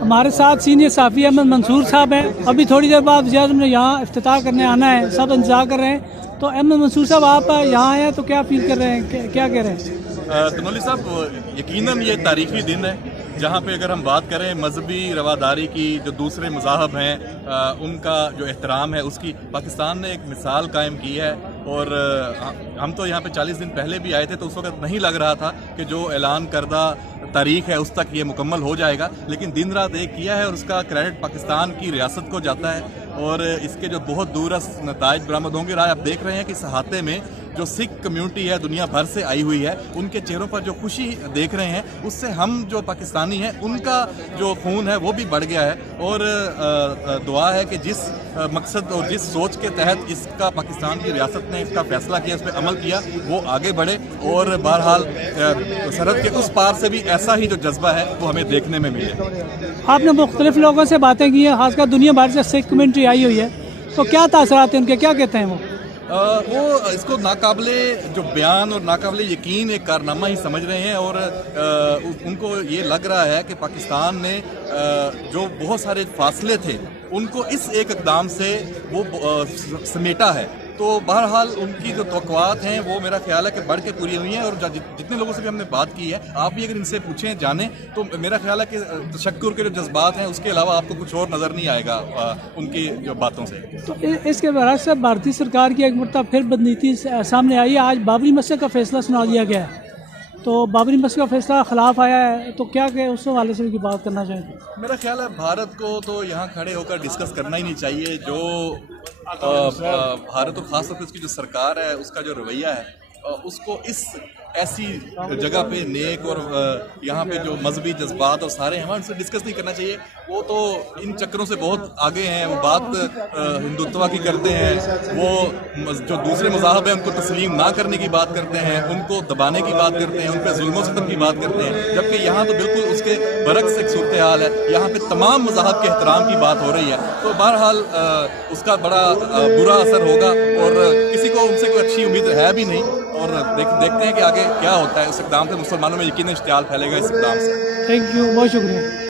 हमारे साथ सीनियर साफ़ी अहमद मंसूर साहब हैं। अभी थोड़ी देर बाद वज़ीर-ए-आज़म ने यहाँ इफ्तिताह करने आना है, सब इंतज़ार कर रहे हैं। तो अहमद मंसूर साहब, आप यहाँ आए हैं तो क्या फील कर रहे हैं, क्या कह रहे हैं? तनोली साहब, यकीनन ये तारीखी दिन है जहाँ पे अगर हम बात करें मजहबी रवादारी की, जो दूसरे मज़ाहब हैं उनका जो एहतराम है, उसकी पाकिस्तान ने एक मिसाल कायम की है। और हम तो यहाँ पे 40 दिन पहले भी आए थे, तो उस वक्त नहीं लग रहा था कि जो ऐलान करदा तारीख है उस तक ये मुकम्मल हो जाएगा, लेकिन दिन रात एक किया है और उसका क्रेडिट पाकिस्तान की रियासत को जाता है। और इसके जो बहुत दूरस्थ नताइज बरामद होंगे। राय आप देख रहे हैं कि सहाते में जो सिख कम्यूनिटी है दुनिया भर से आई हुई है, उनके चेहरों पर जो खुशी देख रहे हैं, उससे हम जो पाकिस्तानी हैं उनका जो खून है वो भी बढ़ गया है। और दुआ है कि जिस मकसद और जिस सोच के तहत इसका पाकिस्तान की रियासत ने इसका फैसला किया, इस पर अमल किया, वो आगे बढ़े। और बहरहाल सरहद के उस पार से भी ऐसा ही जो जज्बा है वो हमें देखने में मिले। आपने मुख्तलिफ लोगों से बातें की हैं, खासकर दुनिया भर से सिख कम्यूनिटी आई हुई है, तो क्या तासरात हैं उनके, क्या कहते हैं वो? वो इसको नाकाबिले जो बयान और नाकाबिले यकीन एक कारनामा ही समझ रहे हैं। और उनको ये लग रहा है कि पाकिस्तान ने जो बहुत सारे फासले थे उनको इस एक इक़दाम से वो समेटा है। तो बहरहाल उनकी जो तवक्कुआत हैं वो मेरा ख्याल है कि बढ़ के पूरी हुई हैं। और जितने लोगों से भी हमने बात की है, आप भी अगर इनसे पूछें जानें, तो मेरा ख्याल है कि तशक्कुर के जो जज्बात हैं उसके अलावा आपको कुछ और नज़र नहीं आएगा उनकी जो बातों से। तो इसके बरक्स भारतीय सरकार की एक मरतबा फिर बदनीति सामने आई है। आज बाबरी मस्जिद का फैसला सुना दिया गया है, तो बाबरी मस्जिद का फैसला खिलाफ आया है, तो क्या कि उस हवाले से भी बात करना चाहिए? मेरा ख्याल है भारत को तो यहाँ खड़े होकर डिस्कस करना ही नहीं चाहिए। जो भारत और ख़ास तौर पर उसकी जो सरकार है उसका जो रवैया है उसको इस ऐसी जगह पे नेक और यहाँ पे जो मजहबी जज्बात और सारे हैं उनसे डिस्कस नहीं करना चाहिए। वो तो इन चक्करों से बहुत आगे हैं। वो बात हिंदुत्व की करते हैं, वो जो दूसरे मज़ाहब हैं उनको तस्लीम ना करने की बात करते हैं, उनको दबाने की बात करते हैं, उन पर जुल्म सितम की बात करते हैं। जबकि यहाँ तो बिल्कुल उसके बरक्स एक सूरत हाल है। यहाँ पे तमाम मज़ाहब के एहतराम की बात हो रही है। तो बहरहाल उसका बड़ा बुरा असर होगा और किसी को उनसे कोई अच्छी उम्मीद है भी नहीं। और देखते हैं कि आगे क्या होता है। इस इक़दाम से मुसलमानों में यकीनन इश्तियाल फैलेगा इस इक़दाम से। थैंक यू, बहुत शुक्रिया।